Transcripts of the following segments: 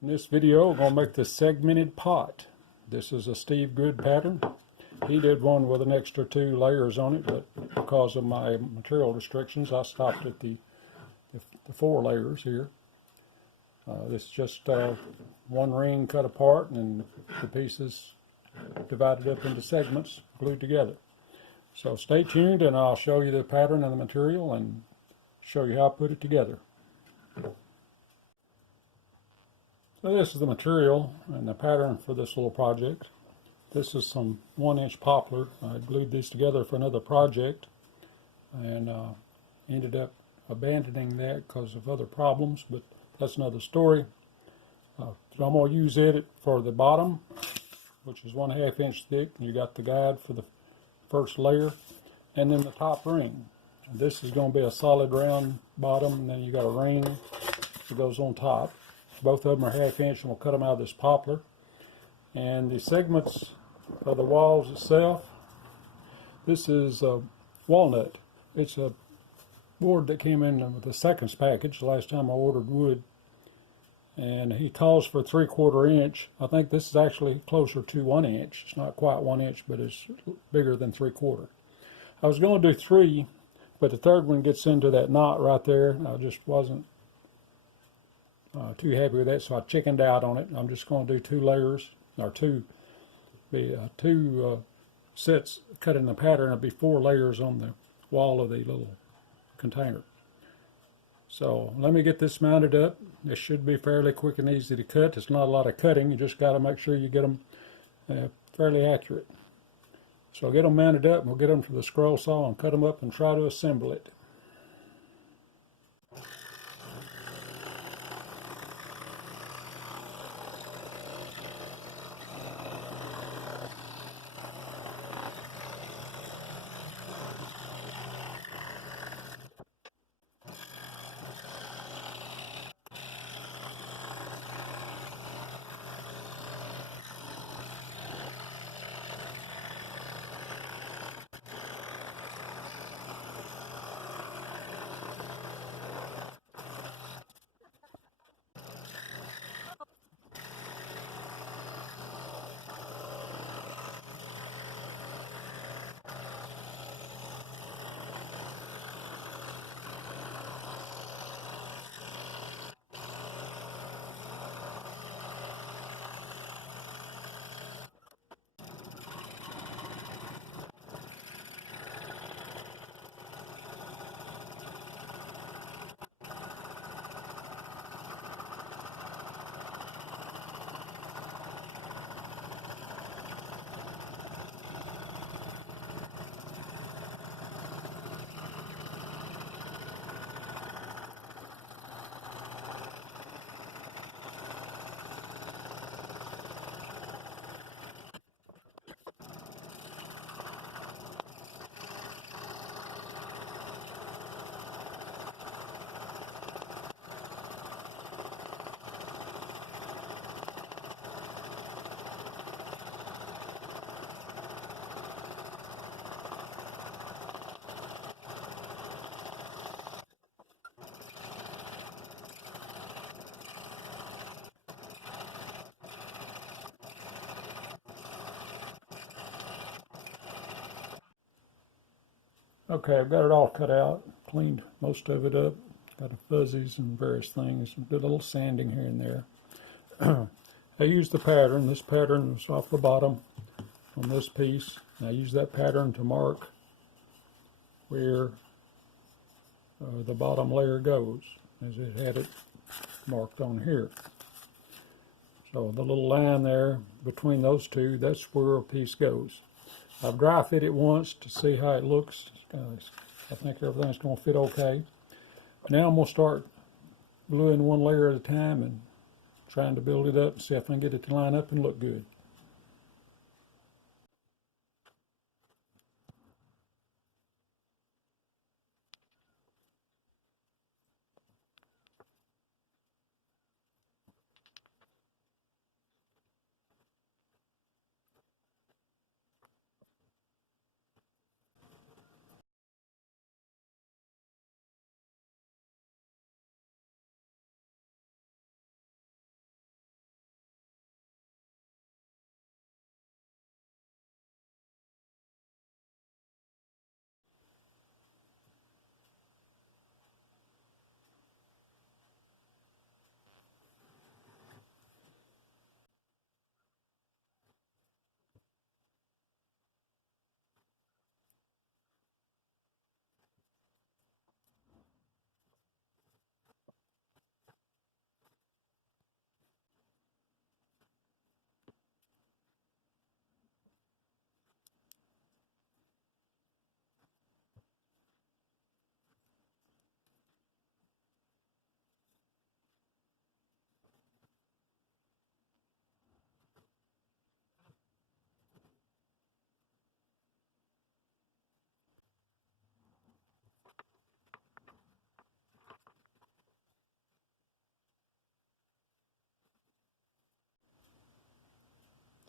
In this video, we're going to make the segmented pot. This is a Steve Good pattern. He did one with an extra 2 layers on it, but because of my material restrictions, I stopped at the 4 layers here. This is just one ring cut apart and the pieces divided up into segments glued together. So stay tuned and I'll show you the pattern and the material and show you how I put it together. So this is the material and the pattern for this little project. This is some 1-inch poplar. I glued these together for another project and ended up abandoning that because of other problems, but that's another story. So I'm going to use it for the bottom, which is 1/2 inch thick. You got the guide for the first layer, and then the top ring. And this is going to be a solid round bottom, and then you got a ring that goes on top. Both of them are 1/2 inch, and we'll cut them out of this poplar. And the segments of the walls itself, this is walnut. It's a board that came in with the seconds package the last time I ordered wood, and he calls for 3/4 inch. I think this is actually closer to 1 inch. It's not quite 1 inch, but it's bigger than 3/4. I was going to do 3, but the third one gets into that knot right there. I just wasn't too happy with that, so I chickened out on it. I'm just going to do 2 layers, or two sets cut in the pattern. It'll be 4 layers on the wall of the little container. So let me get this mounted up. This should be fairly quick and easy to cut. It's not a lot of cutting. You just got to make sure you get them fairly accurate. So I'll get them mounted up, and we'll get them to the scroll saw and cut them up and try to assemble it. Okay, I've got it all cut out, cleaned most of it up, got the fuzzies and various things, did a little sanding here and there. I used the pattern. This pattern was off the bottom on this piece. I used that pattern to mark where the bottom layer goes, as it had it marked on here. So the little line there between those two, that's where a piece goes. I've dry fit it once to see how it looks. I think everything's going to fit okay. Now I'm going to start gluing 1 layer at a time and trying to build it up and see if I can get it to line up and look good.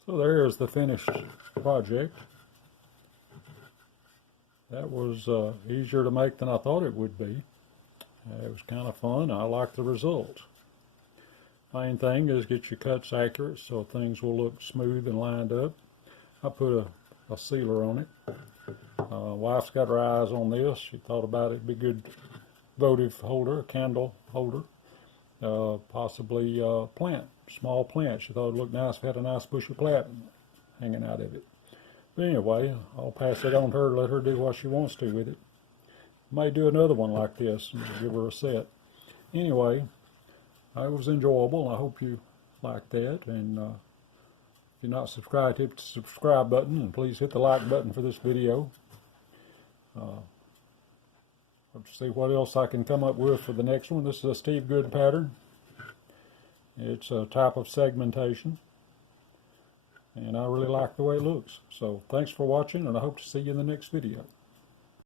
So there's the finished project. That was easier to make than I thought it would be. It was kind of fun. I like the result. Main thing is get your cuts accurate so things will look smooth and lined up. I put a sealer on it. Wife's got her eyes on this. She thought about it. It'd be a good votive holder, a candle holder, possibly a plant, small plant. She thought it looked nice if it had a nice bush of plant hanging out of it. But anyway, I'll pass it on to her, let her do what she wants to with it. May do another one like this and give her a set. Anyway, it was enjoyable. I hope you liked that. And if you're not subscribed, hit the subscribe button, and please hit the like button for this video. Let's see what else I can come up with for the next one. This is a Steve Good pattern. It's a type of segmentation, and I really like the way it looks. So thanks for watching, and I hope to see you in the next video.